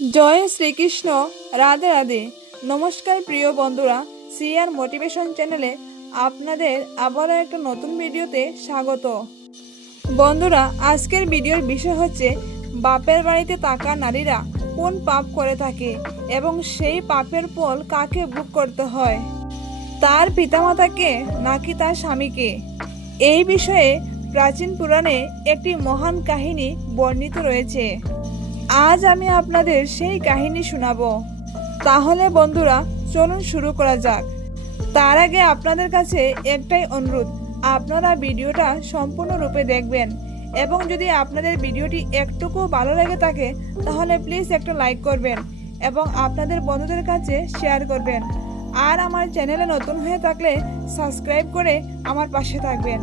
জয় শ্রীকৃষ্ণ। রাধে রাধে। নমস্কার প্রিয় বন্ধুরা, সিআর মোটিভেশন চ্যানেলে আপনাদের আবারও একটা নতুন ভিডিওতে স্বাগত। বন্ধুরা, আজকের ভিডিওর বিষয় হচ্ছে বাপের বাড়িতে থাকা নারীরা কোন পাপ করে থাকে এবং সেই পাপের ফল কাকে ভোগ করতে হয়, তার পিতামাতাকে নাকি তার স্বামীকে। এই বিষয়ে প্রাচীন পুরাণে একটি মহান কাহিনী বর্ণিত রয়েছে। আজ আমি আপনাদের সেই কাহিনী শোনাবো। তাহলে বন্ধুরা, চলুন শুরু করা যাক। তার আগে আপনাদের কাছে একটাই অনুরোধ, আপনারা ভিডিওটা সম্পূর্ণরূপে দেখবেন এবং যদি আপনাদের ভিডিওটি একটুকু ভালো লেগে থাকে তাহলে প্লিজ একটা লাইক করবেন এবং আপনাদের বন্ধুদের কাছে শেয়ার করবেন। আর আমার চ্যানেলে নতুন হয়ে থাকলে সাবস্ক্রাইব করে আমার পাশে থাকবেন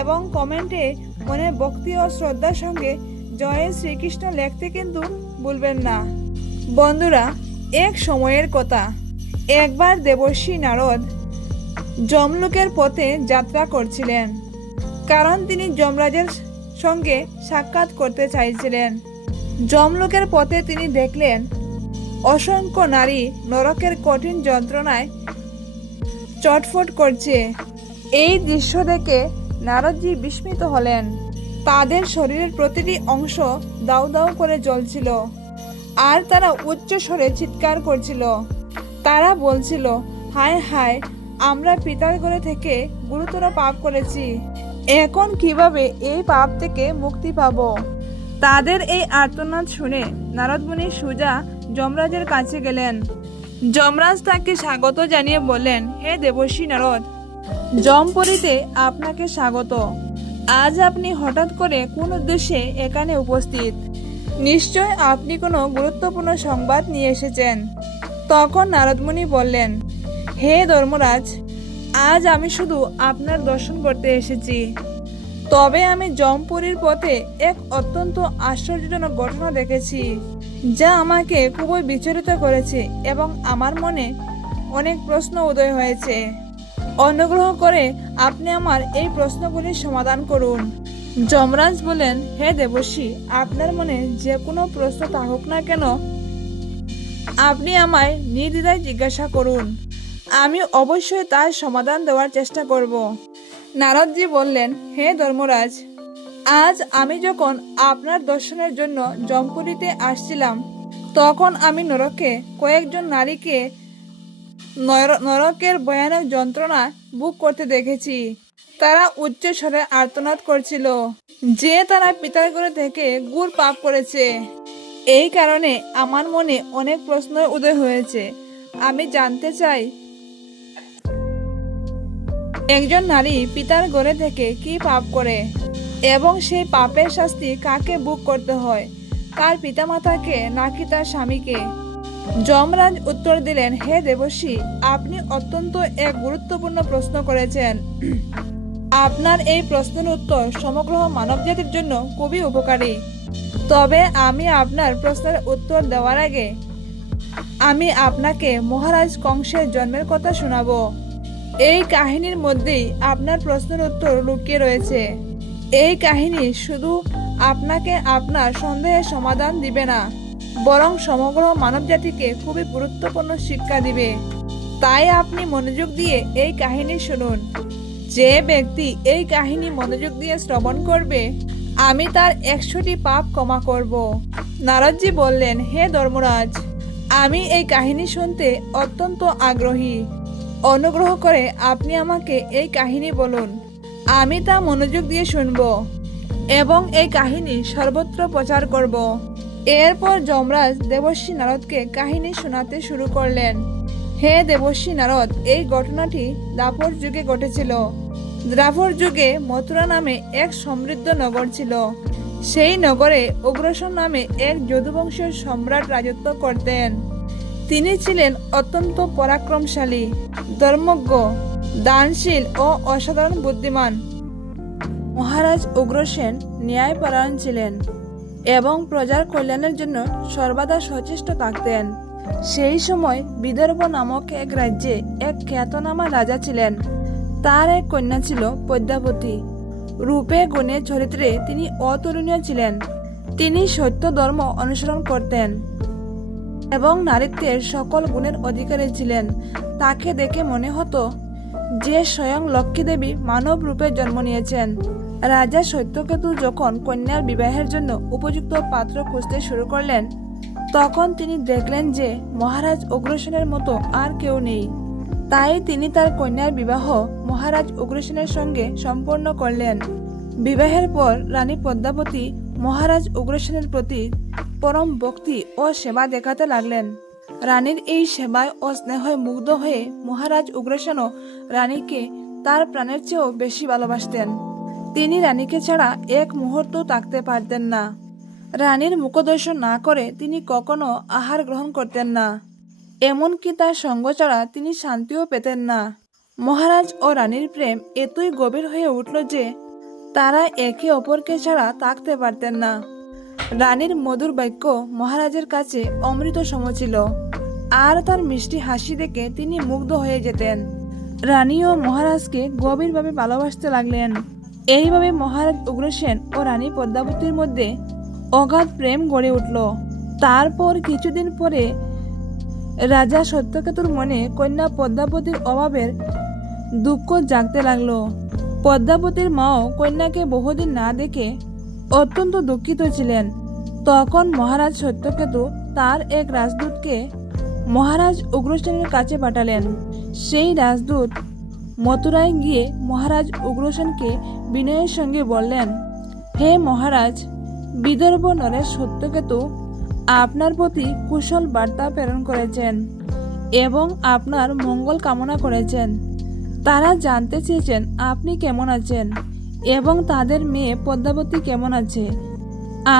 এবং কমেন্টে মনে ভক্তি ও শ্রদ্ধার সঙ্গে জয় শ্রীকৃষ্ণ লিখতে কিন্তু ভুলবেন না। বন্ধুরা, এক সময়ের কথা, একবার দেবর্ষি নারদ যমলোকের পথে যাত্রা করছিলেন, কারণ তিনি যমরাজের সঙ্গে সাক্ষাৎ করতে চাইছিলেন। যমলোকের পথে তিনি দেখলেন অসংখ্য নারী নরকের কঠিন যন্ত্রণায় চটফট করছে। এই দৃশ্য দেখে নারদজি বিস্মিত হলেন। তাদের শরীরের প্রতিটি অংশ দাউ দাউ করে জ্বলছিল আর তারা উচ্চ স্বরে চিৎকার করছিল। তারা বলছিল, হায় হায়, আমরা পিতার ঘরে থেকে গুরুতর পাপ করেছি, এখন কিভাবে এই পাপ থেকে মুক্তি পাব। তাদের এই আর্তনাদ শুনে নারদ মুনি সোজা যমরাজের কাছে গেলেন। যমরাজ তাকে স্বাগত জানিয়ে বললেন, হে দেবর্ষি নারদ, যমপুরীতে আপনাকে স্বাগত। আজ আপনি হঠাৎ করে কোন উদ্দেশ্যে এখানে উপস্থিত? নিশ্চয় আপনি কোনো গুরুত্বপূর্ণ সংবাদ নিয়ে এসেছেন। তখন নারদমুনি বললেন, হে ধর্মরাজ, আজ আমি শুধু আপনার দর্শন করতে এসেছি। তবে আমি যমপুরীর পথে এক অত্যন্ত আশ্চর্যজনক ঘটনা দেখেছি, যা আমাকে খুবই বিচলিত করেছে এবং আমার মনে অনেক প্রশ্ন উদয় হয়েছে। অনুগ্রহ করে আপনি আমার এই প্রশ্নগুলির সমাধান করুন। যমরাজ বলেন, হে দেবর্ষি, আপনার মনে যে কোনো প্রশ্ন থাকুক না কেন, আপনি আমায় নির্দ্বিধায় জিজ্ঞাসা করুন, আমি অবশ্যই তার সমাধান দেওয়ার চেষ্টা করব। নারদজি বললেন, হে ধর্মরাজ, আজ আমি যখন আপনার দর্শনের জন্য যমপুরীতে আসছিলাম, তখন আমি নরকে কয়েকজন নারীকে নরকের ভয়ানক যন্ত্রণা ভোগ করতে দেখেছি। তারা উচ্চ স্বরে আর্তনাদ করছিল যে তারা পিতার ঘরে থেকে গুর পাপ করেছে। এই কারণে আমার মনে অনেক প্রশ্ন উদয় হয়েছে। আমি জানতে চাই, একজন নারী পিতার ঘরে থেকে কি পাপ করে এবং সেই পাপের শাস্তি কাকে ভোগ করতে হয়, তার পিতামাতাকে নাকি তার স্বামীকে? যমরাজ উত্তর দিলেন, হে দেবর্ষি, আপনি অত্যন্ত এক গুরুত্বপূর্ণ প্রশ্ন করেছেন। আপনার এই প্রশ্নের উত্তর সমগ্র মানবজাতির জন্য খুবই উপকারী। তবে আমি আপনার প্রশ্নের উত্তর দেওয়ার আগে আমি আপনাকে মহারাজ কংসের জন্মের কথা শোনাবো। এই কাহিনীর মধ্যেই আপনার প্রশ্নের উত্তর লুকিয়ে রয়েছে। এই কাহিনী শুধু আপনাকে আপনার সন্দেহের সমাধান দিবে না, বরং সমগ্র মানবজাতিকে খুবই গুরুত্বপূর্ণ শিক্ষা দিবে। তাই আপনি মনোযোগ দিয়ে এই কাহিনী শুনুন। যে ব্যক্তি এই কাহিনী মনোযোগ দিয়ে শ্রবণ করবে, আমি তার 100টি পাপ ক্ষমা করব। নারদজি বললেন, হে ধর্মরাজ, আমি এই কাহিনী শুনতে অত্যন্ত আগ্রহী। অনুগ্রহ করে আপনি আমাকে এই কাহিনী বলুন, আমি তা মনোযোগ দিয়ে শুনব এবং এই কাহিনী সর্বত্র প্রচার করব। এরপর যমরাজ দেবর্ষি নারদকে কাহিনী শোনাতে শুরু করলেন। হে দেবর্ষি নারদ, এই ঘটনাটি দ্বাপর যুগে ঘটেছিল। দ্বাপর যুগে মথুরা নামে এক সমৃদ্ধ নগর ছিল। সেই নগরে উগ্রসেন নামে এক যদুবংশের সম্রাট রাজত্ব করতেন। তিনি ছিলেন অত্যন্ত পরাক্রমশালী, ধর্মজ্ঞ, দানশীল ও অসাধারণ বুদ্ধিমান। মহারাজ উগ্রসেন ন্যায়পরায়ণ ছিলেন এবং প্রজার কল্যাণের জন্য সর্বদা সচেষ্ট থাকতেন। সেই সময় বিদর্ভ নামক এক রাজ্যে এক খ্যাতনামা রাজা ছিলেন। তার এক কন্যা ছিল পদ্মাবতী। রূপে গুণে চরিত্রে তিনি অতুলনীয় ছিলেন। তিনি সত্য ধর্ম অনুসরণ করতেন এবং নারীত্বের সকল গুণের অধিকারী ছিলেন। তাকে দেখে মনে হতো যে স্বয়ং লক্ষ্মী দেবী মানব রূপে জন্ম নিয়েছেন। রাজা সত্যকেতু যখন কন্যার বিবাহের জন্য উপযুক্ত পাত্র খুঁজতে শুরু করলেন, তখন তিনি দেখলেন যে মহারাজ উগ্রসেনের মতো আর কেউ নেই। তাই তিনি তার কন্যার বিবাহ মহারাজ উগ্রসেনের সঙ্গে সম্পন্ন করলেন। বিবাহের পর রানী পদ্মাবতী মহারাজ উগ্রসেনের প্রতি পরম ভক্তি ও সেবা দেখাতে লাগলেন। রানীর এই সেবায় ও স্নেহে মুগ্ধ হয়ে মহারাজ উগ্রসেনও রানীকে তার প্রাণের চেয়েও বেশি ভালোবাসতেন। তিনি রানীকে ছাড়া এক মুহূর্ত থাকতে পারতেন না। রানীর মুখদর্শন না করে তিনি কখনো আহার গ্রহণ করতেন না। এমনকি তার সঙ্গ ছাড়া তিনি শান্তিও পেতেন না। মহারাজ ও রানীর প্রেম এতই গভীর হয়ে উঠল যে তারা একে অপরকে ছাড়া থাকতে পারতেন না। রানীর মধুর বাক্য মহারাজের কাছে অমৃত সম ছিল, আর তার মিষ্টি হাসি দেখে তিনি মুগ্ধ হয়ে যেতেন। রানীও মহারাজকে গভীরভাবে ভালোবাসতে লাগলেন। এইভাবে মহারাজ উগ্রসেন ও রানী পদ্মাবতীর মধ্যে অগাধ প্রেম গড়ে উঠল। তারপর কিছুদিন পরে রাজা সত্যকেতুর মনে কন্যা পদ্মাবতীর অভাবের দুঃখ জাগতে লাগলো। পদ্মাবতীর মাও কন্যাকে বহুদিন না দেখে অত্যন্ত দুঃখিত ছিলেন। তখন মহারাজ সত্যকেতু তার এক রাজদূতকে মহারাজ উগ্রসেনের কাছে পাঠালেন। সেই রাজদূত মথুরায় গিয়ে মহারাজ উগ্রসেনকে বিনয়ের সঙ্গে বললেন, হে মহারাজ, বিদর্ভ নরেশ সত্যকেতু আপনার প্রতি কুশল বার্তা প্রেরণ করেছেন এবং আপনার মঙ্গল কামনা করেছেন। তারা জানতে চেয়েছেন আপনি কেমন আছেন এবং তাদের মেয়ে পদ্মাবতী কেমন আছে,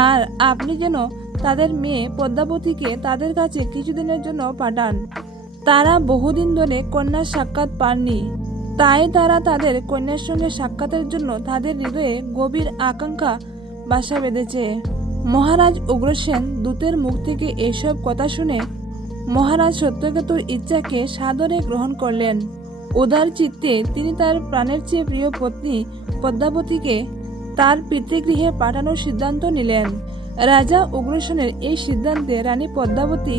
আর আপনি যেন তাদের মেয়ে পদ্মাবতীকে তাদের কাছে কিছুদিনের জন্য পাঠান। তারা বহুদিন ধরে কন্যার সাক্ষাৎ পাননি, তাই তারা তাদের কন্যার সঙ্গে সাক্ষাতের জন্য তাদের হৃদয়ে গভীর আকাঙ্ক্ষা বাসা বেঁধেছে। মহারাজ উগ্রসেন দূতের মুখ থেকে এসব কথা শুনে মহারাজ সত্যকেতুর ইচ্ছাকে সাদরে গ্রহণ করলেন। উদার চিত্তে তিনি তার প্রাণের চেয়ে প্রিয় পত্নী পদ্মাবতীকে তার পিতৃগৃহে পাঠানোর সিদ্ধান্ত নিলেন। রাজা উগ্রসেনের এই সিদ্ধান্তে রানী পদ্মাবতী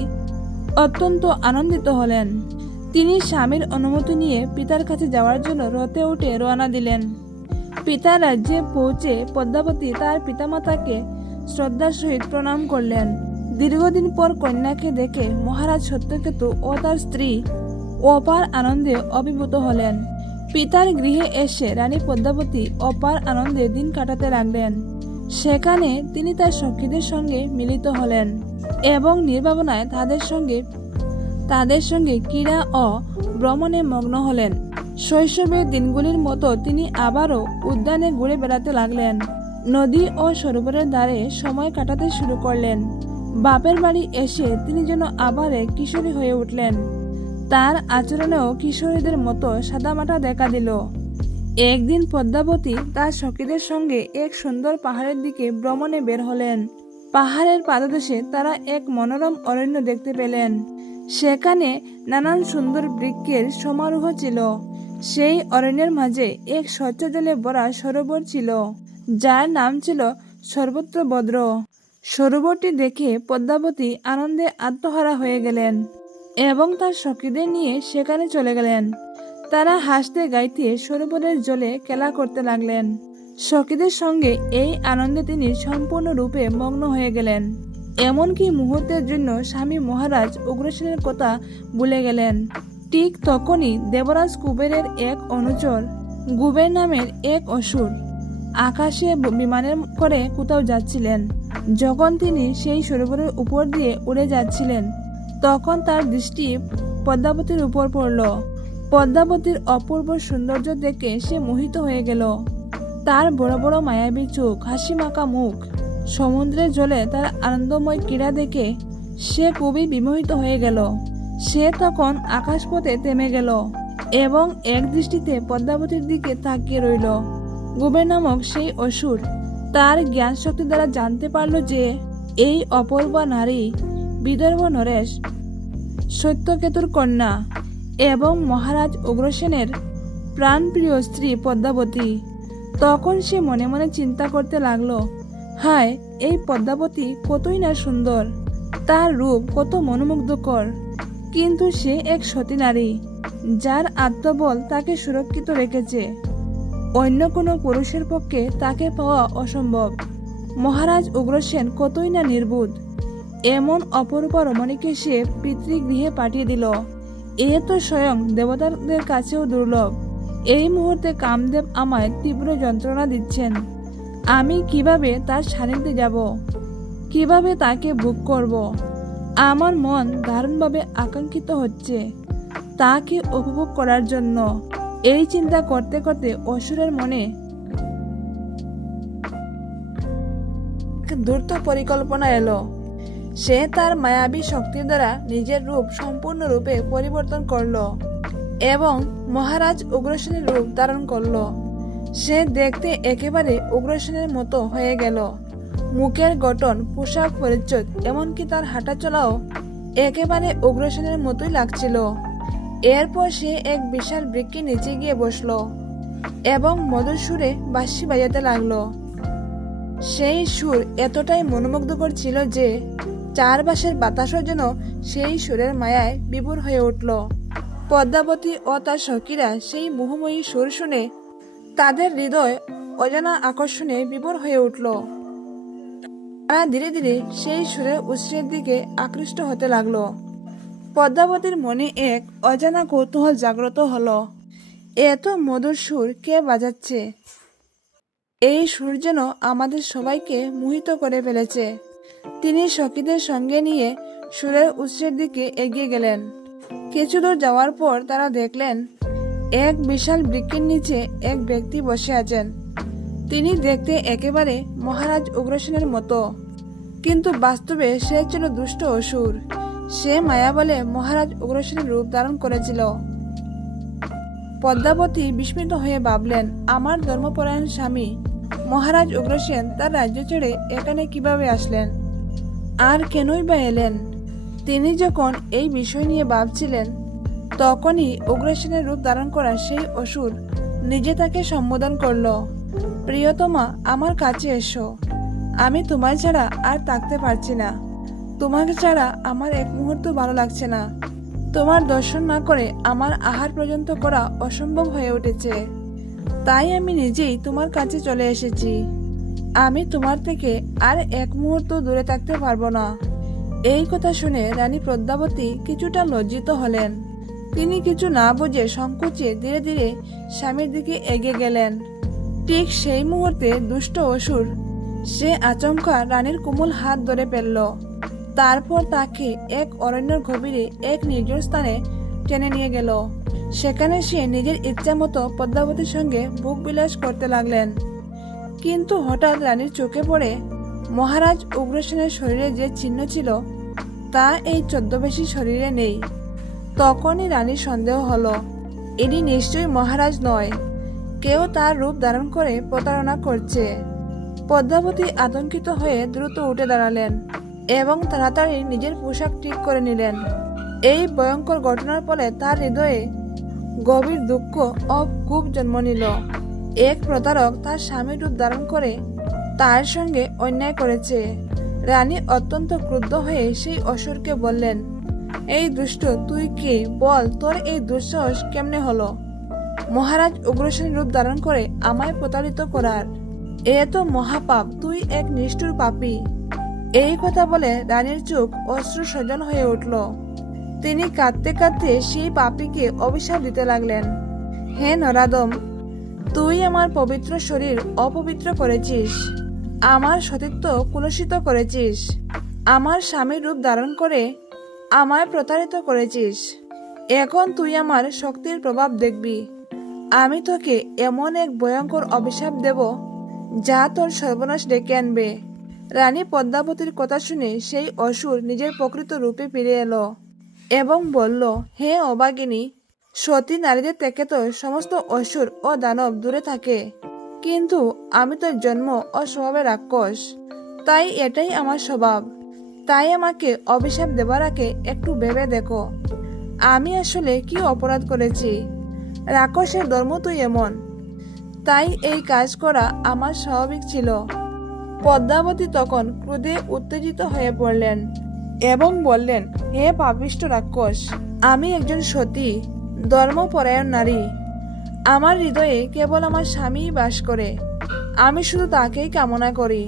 অত্যন্ত আনন্দিত হলেন। তিনি স্বামীর অনুমতি নিয়ে পিতার কাছে যাওয়ার জন্য রথে উঠে রওনা দিলেন। পিতার রাজ্যে পৌঁছে পদ্মাবতী তার পিতামাতাকে শ্রদ্ধার সহিত প্রণাম করলেন। দীর্ঘদিন পর কন্যাকে দেখে মহারাজ সত্যকেতু ও তার স্ত্রী অপার আনন্দে অভিভূত হলেন। পিতার গৃহে এসে রানী পদ্মাবতী অপার আনন্দে দিন কাটাতে লাগলেন। সেখানে তিনি তার সখীদের সঙ্গে মিলিত হলেন এবং নির্ভাবনায় তাদের সঙ্গে ক্রীড়া ও ভ্রমণে মগ্ন হলেন। শৈশবের দিনগুলির মতো তিনি আবারও উদ্যানে ঘুরে বেড়াতে লাগলেন। নদী ও সরোবরের ধারে সময় কাটাতে শুরু করলেন। বাপের বাড়ি এসে তিনি যেন আবার এক কিশোরী হয়ে উঠলেন। তার আচরণেও কিশোরীদের মতো সাদামাটা দেখা দিল। একদিন পদ্মাবতী তার সখীদের সঙ্গে এক সুন্দর পাহাড়ের দিকে ভ্রমণে বের হলেন। পাহাড়ের পাদদেশে তারা এক মনোরম অরণ্য দেখতে পেলেন। সেখানে নানান সুন্দর বৃক্ষের সমারোহ ছিল। সেই অরণ্যের মাঝে এক স্বচ্ছ জলে ভরা সরোবর ছিল, যার নাম ছিল সর্বত্র ভদ্র। সরোবরটি দেখে পদ্মাবতী আনন্দে আত্মহারা হয়ে গেলেন এবং তার সখীদের নিয়ে সেখানে চলে গেলেন। তারা হাসতে গাইতে সরোবরের জলে খেলা করতে লাগলেন। সখীদের সঙ্গে এই আনন্দে তিনি সম্পূর্ণরূপে মগ্ন হয়ে গেলেন। এমনকি মুহূর্তের জন্য স্বামী মহারাজ উগ্রসেনের কথা ভুলে গেলেন। ঠিক তখনই দেবরাজ কুবেরের এক অনুচর কুবের নামের এক অসুর আকাশে বিমানে করে কোথাও যাচ্ছিলেন। যখন তিনি সেই সরোবরের উপর দিয়ে উড়ে যাচ্ছিলেন, তখন তার দৃষ্টি পদ্মাবতীর উপর পড়ল। পদ্মাবতীর অপূর্ব সৌন্দর্য দেখে সে মোহিত হয়ে গেল। তার বড় বড় মায়াবী চোখ, হাসি মাখা মুখ, সমুদ্রের জলে তার আনন্দময় ক্রীড়া দেখে সে খুবই বিমোহিত হয়ে গেল। সে তখন আকাশপথে থেমে গেল এবং এক দৃষ্টিতে পদ্মাবতীর দিকে তাকিয়ে রইল। কুবের নামক সেই অসুর তার জ্ঞান শক্তি দ্বারা জানতে পারল যে এই অপূর্বা নারী বিদর্ভ নরেশ সত্যকেতুর কন্যা এবং মহারাজ উগ্রসেনের প্রাণপ্রিয় স্ত্রী পদ্মাবতী। তখন সে মনে মনে চিন্তা করতে লাগলো, হায়, এই পদ্মাবতী কতই না সুন্দর। তার রূপ কত মনোমুগ্ধকর, কিন্তু সে এক সতী নারী, যার আত্মবল তাকে সুরক্ষিত রেখেছে। অন্য কোনো পুরুষের পক্ষে তাকে পাওয়া অসম্ভব। মহারাজ উগ্রসেন কতই না নির্বোধ। এমন অপরূপা রমণীকে সে পিতৃগৃহে পাঠিয়ে দিল। এ তো স্বয়ং দেবতাদের কাছেও দুর্লভ। এই মুহূর্তে কামদেব আমায় তীব্র যন্ত্রণা দিচ্ছেন। আমি কিভাবে তার সান্নিধ্যে যাব, কিভাবে তাকে ভোগ করব? আমার মন দারুণভাবে আকাঙ্ক্ষিত হচ্ছে তাকে উপভোগ করার জন্য। এই চিন্তা করতে করতে অসুরের মনে দ্রুত পরিকল্পনা এলো। সে তার মায়াবী শক্তির দ্বারা নিজের রূপ সম্পূর্ণরূপে পরিবর্তন করলো এবং মহারাজ উগ্রসেনের রূপ ধারণ করলো। সে দেখতে একেবারে উগ্রসেনের মতো হয়ে গেল। মুখের গঠন, পোশাক পরিচ্ছদ, এমনকি তার হাঁটা চলাও একেবারে উগ্রসেনের মতোই লাগছিল। এরপর সে এক বিশাল বৃক্ষের নিচে গিয়ে বসলো এবং মধুর সুরে বাঁশি বাজাতে লাগলো। সেই সুর এতটাই মনোমুগ্ধকর ছিল যে চারপাশের বাতাসও যেন সেই সুরের মায়ায় বিভোর হয়ে উঠল। পদ্মাবতী ও তার সখীরা সেই মোহময়ী সুর শুনে তাদের হৃদয় অজানা আকর্ষণে বিভোর হয়ে উঠল। তারা ধীরে ধীরে সেই সুরের উৎসের দিকে আকৃষ্ট হতে লাগলো। পদ্মাবতীর মনে এক অজানা কৌতূহল জাগ্রত হলো। এত মধুর সুর কে বাজাচ্ছে? এই সুর যেন আমাদের সবাইকে মোহিত করে ফেলেছে। তিনি সখীদের সঙ্গে নিয়ে সুরের উৎসের দিকে এগিয়ে গেলেন। কিছু দূর যাওয়ার পর তারা দেখলেন এক বিশাল বৃক্ষের নিচে এক ব্যক্তি বসে আছেন। তিনি দেখতে একেবারে মহারাজ উগ্রসেনের মতো, কিন্তু বাস্তবে সে ছিল দুষ্ট অসুর। সে মায়া বলে মহারাজ উগ্রসেনের রূপ ধারণ করেছিল। পদ্মাবতী বিস্মিত হয়ে ভাবলেন, আমার ধর্মপরায়ণ স্বামী মহারাজ উগ্রসেন তার রাজ্য ছেড়ে এখানে কিভাবে আসলেন, আর কেনই বা এলেন? তিনি যখন এই বিষয় নিয়ে ভাবছিলেন, তখনই উগ্রসেনের রূপ ধারণ করা সেই অসুর নিজে তাকে সম্বোধন করল। প্রিয়তমা, আমার কাছে এসো। আমি তোমার ছাড়া আর থাকতে পারছি না। তোমাকে ছাড়া আমার এক মুহূর্ত ভালো লাগছে না। তোমার দর্শন না করে আমার আহার পর্যন্ত করা অসম্ভব হয়ে উঠেছে। তাই আমি নিজেই তোমার কাছে চলে এসেছি। আমি তোমার থেকে আর এক মুহূর্ত দূরে থাকতে পারবো না। এই কথা শুনে রানী পদ্মাবতী কিছুটা লজ্জিত হলেন। তিনি কিছু না বুঝে সংকোচে ধীরে ধীরে স্বামীর দিকে এগিয়ে গেলেন। ঠিক সেই মুহূর্তে দুষ্ট অসুর সে আচমকা রানীর কোমল হাত ধরে ফেলল। তারপর তাকে এক অরণ্যের গভীরে এক নির্জন স্থানে টেনে নিয়ে গেল। সেখানে সে নিজের ইচ্ছা মতো পদ্মাবতীর সঙ্গে ভোগ বিলাস করতে লাগলেন। কিন্তু হঠাৎ রানীর চোখে পড়ে মহারাজ উগ্রসেনের শরীরে যে চিহ্ন ছিল তা এই ছদ্মবেশী শরীরে নেই। তখনই রানীর সন্দেহ হলো, ইনি নিশ্চয়ই মহারাজ নয়, কেউ তার রূপ ধারণ করে প্রতারণা করছে। পদ্মাবতী আতঙ্কিত হয়ে দ্রুত উঠে দাঁড়ালেন এবং তাড়াতাড়ি নিজের পোশাক ঠিক করে নিলেন। এই ভয়ঙ্কর ঘটনার ফলে তার হৃদয়ে গভীর দুঃখ ও ক্ষোভ জন্ম নিল। এক প্রতারক তার স্বামীর রূপ ধারণ করে তার সঙ্গে অন্যায় করেছে। রানী অত্যন্ত ক্রুদ্ধ হয়ে সেই অসুরকে বললেন, এই দুষ্ট, তুই কে? বল, তোর এই দুঃসাহস কেমনে হলো মহারাজ উগ্রসেন রূপ ধারণ করে আমায় প্রতারিত করার? এ তো মহাপাপ, তুই এক নিষ্ঠুর পাপী। এই কথা বলে রানীর চোখ অশ্রু সজন হয়ে উঠল। তিনি কাঁদতে কাঁদতে সেই পাপীকে অভিশাপ দিতে লাগলেন, হে নরাদম, তুই আমার পবিত্র শরীর অপবিত্র করেছিস, আমার সতীত্ব কুলসিত করেছিস, আমার স্বামীর রূপ ধারণ করে আমায় প্রতারিত করেছিস। এখন তুই আমার শক্তির প্রভাব দেখবি। আমি তোকে এমন এক ভয়ঙ্কর অভিশাপ দেব যা তোর সর্বনাশ ডেকে আনবে। রানী পদ্মাবতীর কথা শুনে সেই অসুর নিজের প্রকৃত রূপে ফিরে এলো এবং বলল, হে অভাগিনী, সতী নারীদের থেকে তো সমস্ত অসুর ও দানব দূরে থাকে, কিন্তু আমি তো জন্ম ও স্বভাবে রাক্ষস, তাই এটাই আমার স্বভাব। তাই আমাকে অভিশাপ দেবার আগে একটু ভেবে দেখো, আমি আসলে কি অপরাধ করেছি? রাক্ষসের ধর্ম তো এমন, তাই এই কাজ করা আমার স্বাভাবিক ছিল। পদ্মাবতী তখন ক্রোধে উত্তেজিত হয়ে পড়লেন এবং বললেন, হে পাপিষ্ঠ রাক্ষস, আমি একজন সতী ধর্মপরায়ণ নারী। আমার হৃদয়ে কেবল আমার স্বামীই বাস করে। আমি শুধু তাকেই কামনা করি,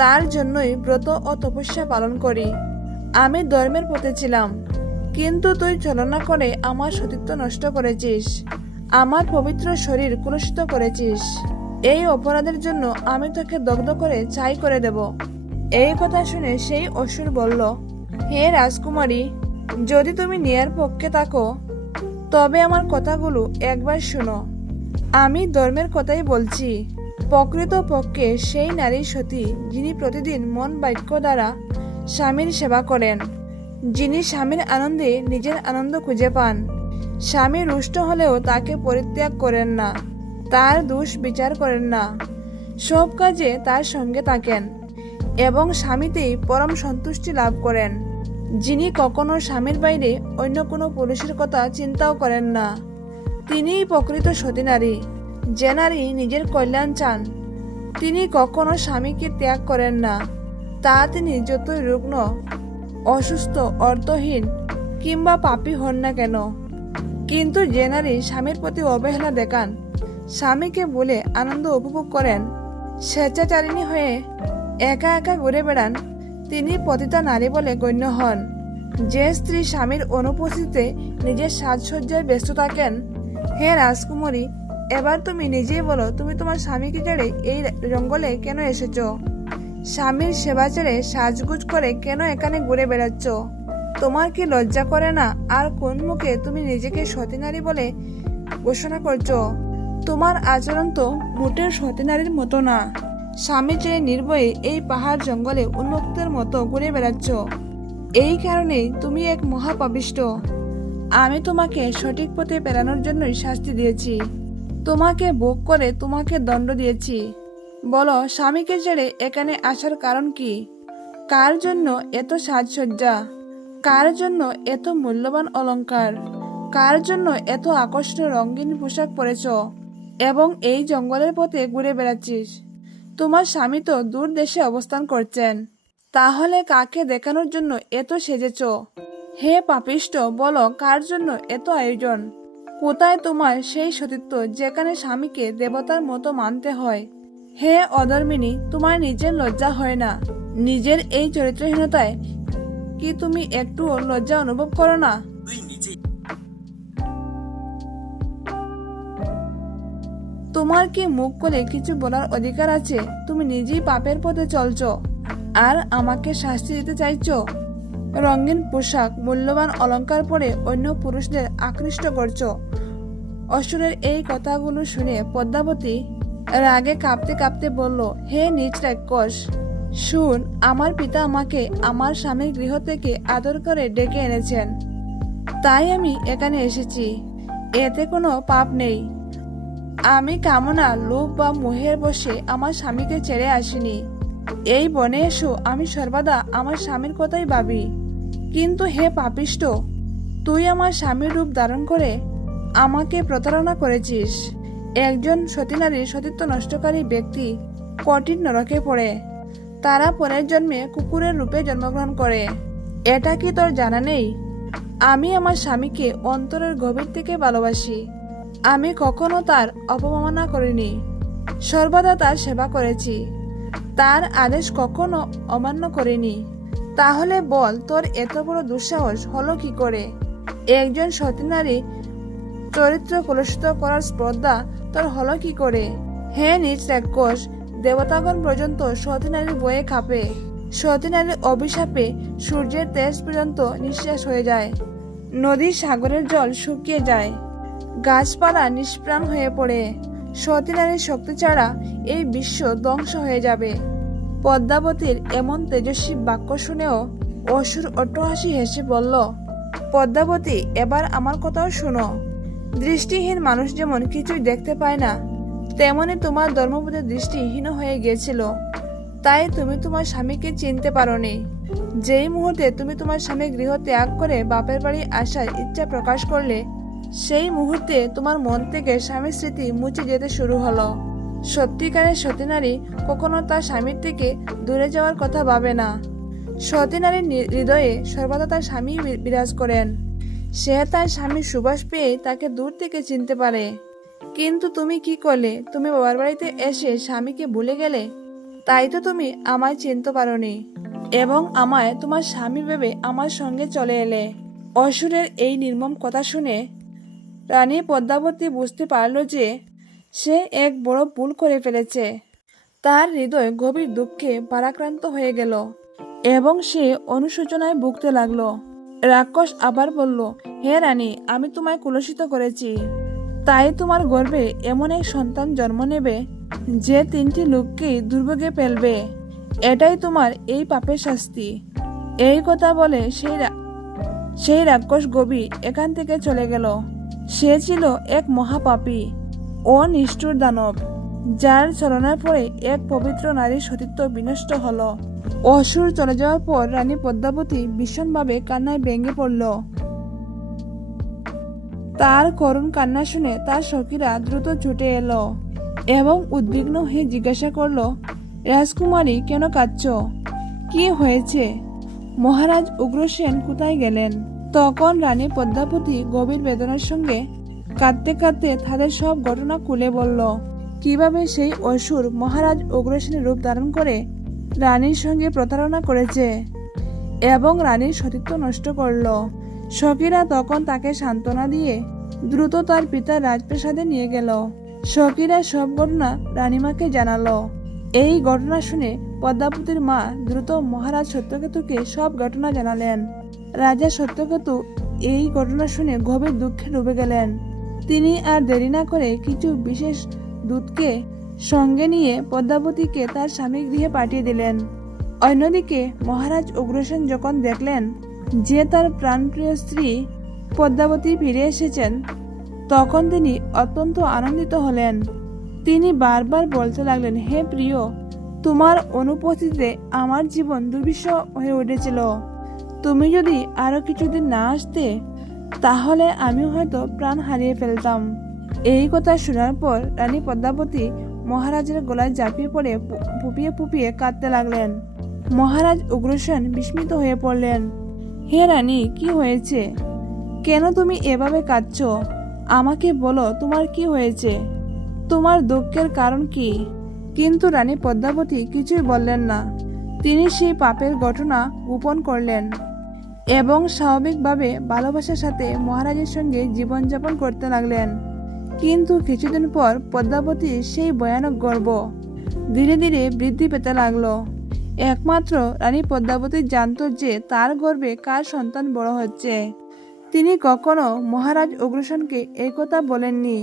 তার জন্যই ব্রত ও তপস্যা পালন করি। আমি ধর্মের পথে ছিলাম, কিন্তু তুই ছলনা করে আমার সতীত্ব নষ্ট করেছিস, আমার পবিত্র শরীর কলুষিত করেছিস। এই অপরাধের জন্য আমি তোকে দগ্ধ করে ছাই করে দেব। এই কথা শুনে সেই অসুর বলল, হে রাজকুমারী, যদি তুমি ন্যায়ের পক্ষে থাকো তবে আমার কথাগুলো একবার শোনো। আমি ধর্মের কথাই বলছি। প্রকৃত পক্ষে সেই নারী সতী যিনি প্রতিদিন মন বাক্য দ্বারা স্বামীর সেবা করেন, যিনি স্বামীর আনন্দে নিজের আনন্দ খুঁজে পান, স্বামী রুষ্ট হলেও তাকে পরিত্যাগ করেন না, তার দোষ বিচার করেন না, সব কাজে তার সঙ্গে থাকেন এবং স্বামীতেই পরম সন্তুষ্টি লাভ করেন, যিনি কখনো স্বামীর বাইরে অন্য কোনো পুরুষের কথা চিন্তাও করেন না। তিনিই প্রকৃত সতী নারী। যে নারী নিজের কল্যাণ চান, তিনি কখনো স্বামীকে ত্যাগ করেন না, তা তিনি যতই রুগ্ন, অসুস্থ, অর্থহীন কিংবা পাপী হন না কেন। কিন্তু যে নারী স্বামীর প্রতি অবহেলা দেখান, স্বামীকে বলে আনন্দ উপভোগ করেন, স্বেচ্ছাচারিণী হয়ে একা একা ঘুরে বেড়ান, তিনি পতিতা নারী বলে গণ্য হন। যে স্ত্রী স্বামীর অনুপস্থিতিতে নিজের সাজসজ্জায় ব্যস্ত থাকেন, হে রাজকুমারী, এবার তুমি নিজেই বলো, তুমি তোমার স্বামীকে ছেড়ে এই জঙ্গলে কেন এসেছ? স্বামীর সেবা ছেড়ে সাজগুজ করে কেন এখানে ঘুরে বেড়াচ্ছ? তোমার কি লজ্জা করে না? আর কোন মুখে তুমি নিজেকে সতী নারী বলে ঘোষণা করছো? তোমার আচরণ তো মোটেও সতী নারীর মতো না। স্বামী ছেড়ে নির্ভয়ে এই পাহাড় জঙ্গলে উন্মুক্তের মতো ঘুরে বেড়াচ্ছ। এই কারণেই তুমি এক মহাপাপিষ্ট। আমি তোমাকে সঠিক পথে ফেরানোর জন্যই শাস্তি দিয়েছি, তোমাকে ভোগ করে তোমাকে দণ্ড দিয়েছি। বলো, স্বামীকে ছেড়ে এখানে আসার কারণ কি? কার জন্য এত সাজসজ্জা? কার জন্য এত মূল্যবান অলংকার? কার জন্য এত আকর্ষণীয় রঙিন পোশাক পরেছ এবং এই জঙ্গলের পথে ঘুরে বেড়াচ্ছিস? তোমার স্বামী তো দূর দেশে অবস্থান করছেন, তাহলে কাকে দেখানোর জন্য এত সেজেছ? হে পাপিষ্ঠ, বলো, কার জন্য এত আয়োজন? কোথায় তোমার সেই সতীত্ব যেখানে স্বামীকে দেবতার মতো মানতে হয়? হে অধর্মিণী, তোমার নিজের লজ্জা হয় না? নিজের এই চরিত্রহীনতায় কি তুমি একটু লজ্জা অনুভব করো না? তোমার কি মুখ করে কিছু বলার অধিকার আছে? তুমি নিজেই পাপের পথে চলছো আর আমাকে শাস্তি দিতে চাইছো। রঙিন পোশাক, মূল্যবান অলংকার পরে অন্য পুরুষদের আকৃষ্ট করছো। অসুরের এই কথাগুলো শুনে পদ্মাবতী রাগে কাঁপতে কাঁপতে বলল, হে নীচ রাক্ষস, শুন, আমার পিতা আমাকে আমার স্বামীর গৃহ থেকে আদর করে ডেকে এনেছেন, তাই আমি এখানে এসেছি। এতে কোনো পাপ নেই। আমি কামনা, লোভ বা মোহের বশে আমার স্বামীকে ছেড়ে আসিনি। এই বনে এসো আমি সর্বদা আমার স্বামীর কথাই ভাবি। কিন্তু হে পাপিষ্ঠ, তুই আমার স্বামীর রূপ ধারণ করে আমাকে প্রতারণা করেছিস। একজন সতী নারীর সতীত্ব নষ্টকারী ব্যক্তি কঠিন নরকে পড়ে। তারা পরের জন্মে কুকুরের রূপে জন্মগ্রহণ করে। এটা কি তোর জানা নেই? আমি আমার স্বামীকে অন্তরের গভীর থেকে ভালোবাসি। আমি কখনো তার অপমাননা করিনি, সর্বদা তার সেবা করেছি, তার আদেশ কখনো অমান্য করিনি। তাহলে বল, তোর এত বড় দুঃসাহস হলো কি করে? একজন সতী নারী চরিত্র কলুষিত করার স্পর্ধা তোর হলো কি করে? হে নীচ রাক্ষস, দেবতাগণ পর্যন্ত সতী নারীর বয়ে কাঁপে। সতী নারীর অভিশাপে সূর্যের তেজ পর্যন্ত নিঃশ্বাস হয়ে যায়, নদী সাগরের জল শুকিয়ে যায়, গাছপালা নিষ্প্রাণ হয়ে পড়ে। সতী নারীর শক্তি ছাড়া এই বিশ্ব ধ্বংস হয়ে যাবে। পদ্মাবতীর এমন তেজস্বী বাক্য শুনেও অসুর অট্টহাসি হেসে বলল, পদ্মাবতী, এবার আমার কথাও শোনো। দৃষ্টিহীন মানুষ যেমন কিছুই দেখতে পায় না, তেমনি তোমার ধর্মবোধের দৃষ্টিহীন হয়ে গিয়েছিল, তাই তুমি তোমার স্বামীকে চিনতে পারোনি। যেই মুহূর্তে তুমি তোমার স্বামী গৃহ ত্যাগ করে বাপের বাড়ি আসার ইচ্ছা প্রকাশ করলে, সেই মুহূর্তে তোমার মন থেকে স্বামীর স্মৃতি মুছে যেতে শুরু হলো। সত্যিকারের সতী নারী কখনো তার স্বামীর থেকে দূরে যাওয়ার কথা ভাবে না। সতী নারীর হৃদয়ে সর্বদা তার স্বামী বিরাজ করেন। সে তার স্বামীর সুবাস পেয়ে তাকে দূর থেকে চিনতে পারে। কিন্তু তুমি কি করলে? তুমি বাবার বাড়িতে এসে স্বামীকে ভুলে গেলে। তাই তো তুমি আমায় চিনতে পারোনি এবং আমায় তোমার স্বামী ভেবে আমার সঙ্গে চলে এলে। অসুরের এই নির্মম কথা শুনে রানী পদ্মাবতী বুঝতে পারল যে সে এক বড় ভুল করে ফেলেছে। তার হৃদয় গভীর দুঃখে ভারাক্রান্ত হয়ে গেল এবং সে অনুশোচনায় ভুগতে লাগলো। রাক্ষস আবার বলল, হে রানী, আমি তোমায় কুলসিত করেছি, তাই তোমার গর্ভে এমন এক সন্তান জন্ম নেবে যে 3টি লোককেই দুর্ভোগে ফেলবে। এটাই তোমার এই পাপের শাস্তি। এই কথা বলে সেই রাক্ষস গবি এখান থেকে চলে গেল। সে ছিল এক মহাপাপী ও নিষ্ঠুর দানব, যার ছলনার পরে এক পবিত্র নারীর সতীত্ব বিনষ্ট হলো। অসুর চলে যাওয়ার পর রানী পদ্মাবতী ভীষণভাবে কান্নায় ভেঙে পড়ল। তার করুণ কান্না শুনে তার সখীরা দ্রুত ছুটে এলো এবং উদ্বিগ্ন হয়ে জিজ্ঞাসা করলো, রাজকুমারী, কেন কাঁদছ? কি হয়েছে? মহারাজ উগ্রসেন কোথায় গেলেন? তখন রানী পদ্মাবতী গভীর বেদনার সঙ্গে কাঁদতে কাঁদতে তাদের সব ঘটনা খুলে বলল। কিভাবে সেই অসুর মহারাজ উগ্রসেনের রূপ ধারণ করে রানীর সঙ্গে প্রতারণা করেছে এবং রানীর সতীত্ব নষ্ট করল। সখীরা তখন তাকে সান্ত্বনা দিয়ে দ্রুত তার পিতার রাজপ্রাসাদে নিয়ে গেল। সখীরা সব ঘটনা রানীমাকে জানালো। এই ঘটনা শুনে পদ্মাবতীর মা দ্রুত মহারাজ সত্যকেতুকে সব ঘটনা জানালেন। রাজা সত্যকেতু এই ঘটনা শুনে গভীর দুঃখে ডুবে গেলেন। তিনি আর দেরি না করে কিছু বিশেষ দূতকে সঙ্গে নিয়ে পদ্মাবতীকে তার স্বামী গৃহে পাঠিয়ে দিলেন। অন্যদিকে মহারাজ উগ্রসেন যখন দেখলেন যে তার প্রাণপ্রিয় স্ত্রী পদ্মাবতী ফিরে এসেছেন, তখন তিনি অত্যন্ত আনন্দিত হলেন। তিনি বারবার বলতে লাগলেন, হে প্রিয়, তোমার অনুপস্থিতিতে আমার জীবন দুর্বিষহ হয়ে উঠেছিল। তুমি যদি আরো কিছুদিন না আসতে, তাহলে আমি হয়তো প্রাণ হারিয়ে ফেলতাম। এই কথা শোনার পর রানী পদ্মাবতী মহারাজের গলায় ঝাঁপিয়ে পড়ে ফুপিয়ে ফুপিয়ে কাঁদতে লাগলেন। মহারাজ উগ্রসেন বিস্মিত হয়ে পড়লেন। হে রানী, কি হয়েছে? কেন তুমি এভাবে কাঁদছ? আমাকে বলো, তোমার কি হয়েছে? তোমার দুঃখের কারণ কি? কিন্তু রানী পদ্মাবতী কিছুই বললেন না। তিনি সেই পাপের ঘটনা গোপন করলেন এবং স্বাভাবিকভাবে ভালোবাসার সাথে মহারাজের সঙ্গে জীবনযাপন করতে লাগলেন। কিন্তু কিছুদিন পর পদ্মাবতীর সেই ভয়ানক গর্ব ধীরে ধীরে বৃদ্ধি পেতে লাগলো। একমাত্র রানী পদ্মাবতী জানত যে তার গর্ভে কার সন্তান বড় হচ্ছে। তিনি কখনো মহারাজ উগ্রসেনকে এই কথা বলেননি।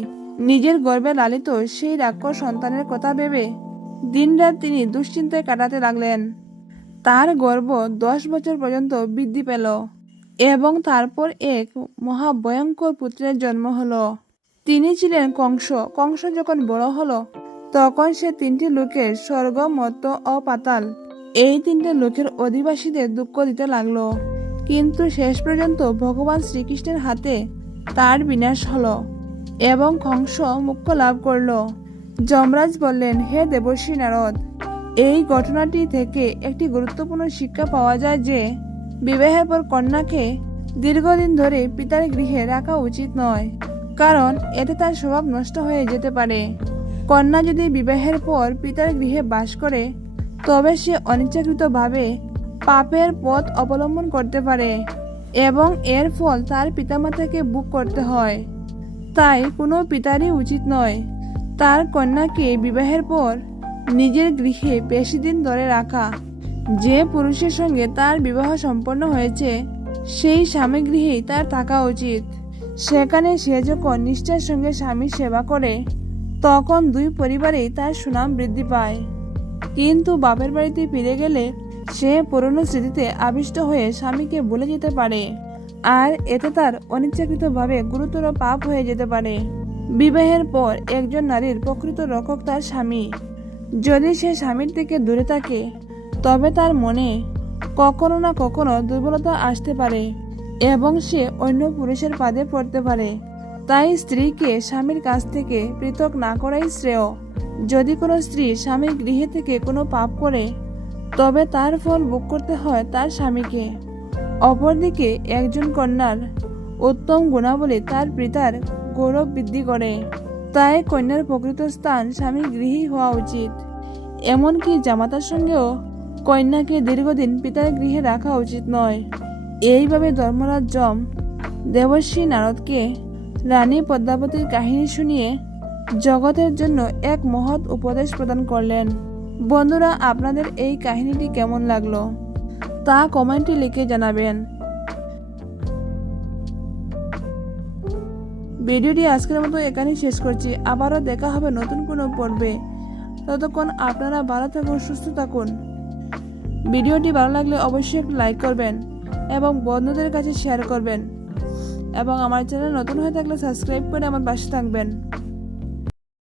নিজের গর্ভে লালিত সেই রাক্ষস সন্তানের কথা ভেবে দিনরাত তিনি দুশ্চিন্তায় কাটাতে লাগলেন। তার গর্ভ 10 বছর পর্যন্ত বৃদ্ধি পেল এবং তারপর এক মহাভয়ঙ্কর পুত্রের জন্ম হলো। তিনি ছিলেন কংস। কংস যখন বড় হলো, তখন সে 3টি লোকের স্বর্গ, মর্ত্য ও পাতাল এই 3টে লোকের অধিবাসীদের দুঃখ দিতে লাগলো। কিন্তু শেষ পর্যন্ত ভগবান শ্রীকৃষ্ণের হাতে তার বিনাশ হলো এবং কংস মুক্তি লাভ করলো। যমরাজ বললেন, হে দেবর্ষি নারদ, এই ঘটনাটি থেকে একটি গুরুত্বপূর্ণ শিক্ষা পাওয়া যায় যে বিবাহের পর কন্যাকে দীর্ঘদিন ধরে পিতার গৃহে রাখা উচিত নয়, কারণ এতে তার স্বভাব নষ্ট হয়ে যেতে পারে। কন্যা যদি বিবাহের পর পিতার গৃহে বাস করে, তবে সে অনিচ্ছাকৃতভাবে পাপের পথ অবলম্বন করতে পারে এবং এর ফল তার পিতামাতাকে ভোগ করতে হয়। তাই কোনো পিতারই উচিত নয় তার কন্যাকে বিবাহের পর নিজের গৃহে বেশি দিন ধরে রাখা। যে পুরুষের সঙ্গে তার বিবাহ সম্পন্ন হয়েছে, সেই স্বামী গৃহেই তার থাকা উচিত। সেখানে সে যখন নিষ্ঠার সঙ্গে স্বামীর সেবা করে, তখন 2 পরিবারেই তার সুনাম বৃদ্ধি পায়। কিন্তু বাপের বাড়িতে ফিরে গেলে সে পুরনো স্মৃতিতে আবিষ্ট হয়ে স্বামীকে ভুলে যেতে পারে, আর এতে তার অনিচ্ছাকৃতভাবে গুরুতর পাপ হয়ে যেতে পারে। বিবাহের পর একজন নারীর প্রকৃত রক্ষক তার স্বামী। যদি সে স্বামীর থেকে দূরে থাকে, তবে তার মনে কখনো না কখনো দুর্বলতা আসতে পারে এবং সে অন্য পুরুষের ফাঁদে পড়তে পারে। তাই স্ত্রীকে স্বামীর কাছ থেকে পৃথক না করাই শ্রেয়। যদি কোনো স্ত্রী স্বামীর গৃহে থেকে কোনো পাপ করে, তবে তার ফল ভোগ করতে হয় তার স্বামীকে। অপরদিকে একজন কন্যার উত্তম গুণাবলী তার পিতার গৌরব বৃদ্ধি করে। তাই কন্যার প্রকৃত স্থান স্বামীর গৃহেই হওয়া উচিত। এমনকি জামাতার সঙ্গেও কন্যাকে দীর্ঘদিন পিতার গৃহে রাখা উচিত নয়। এইভাবে ধর্মরাজ যম দেবর্ষি নারদকে রানী পদ্মাবতীর কাহিনী শুনিয়ে জগতের জন্য এক মহৎ উপদেশ প্রদান করলেন। বন্ধুরা, আপনাদের এই কাহিনীটি কেমন লাগলো তা কমেন্টে লিখে জানাবেন। ভিডিওটি আজকের মতো এখানেই শেষ করছি। আবারও দেখা হবে নতুন কোনো পর্বে। ততক্ষণ আপনারা ভালো থাকুন, সুস্থ থাকুন। ভিডিওটি ভালো লাগলে অবশ্যই একটু লাইক করবেন এবং বন্ধুদের কাছে শেয়ার করবেন এবং আমার চ্যানেল নতুন হয়ে থাকলে সাবস্ক্রাইব করে আমার পাশে থাকবেন।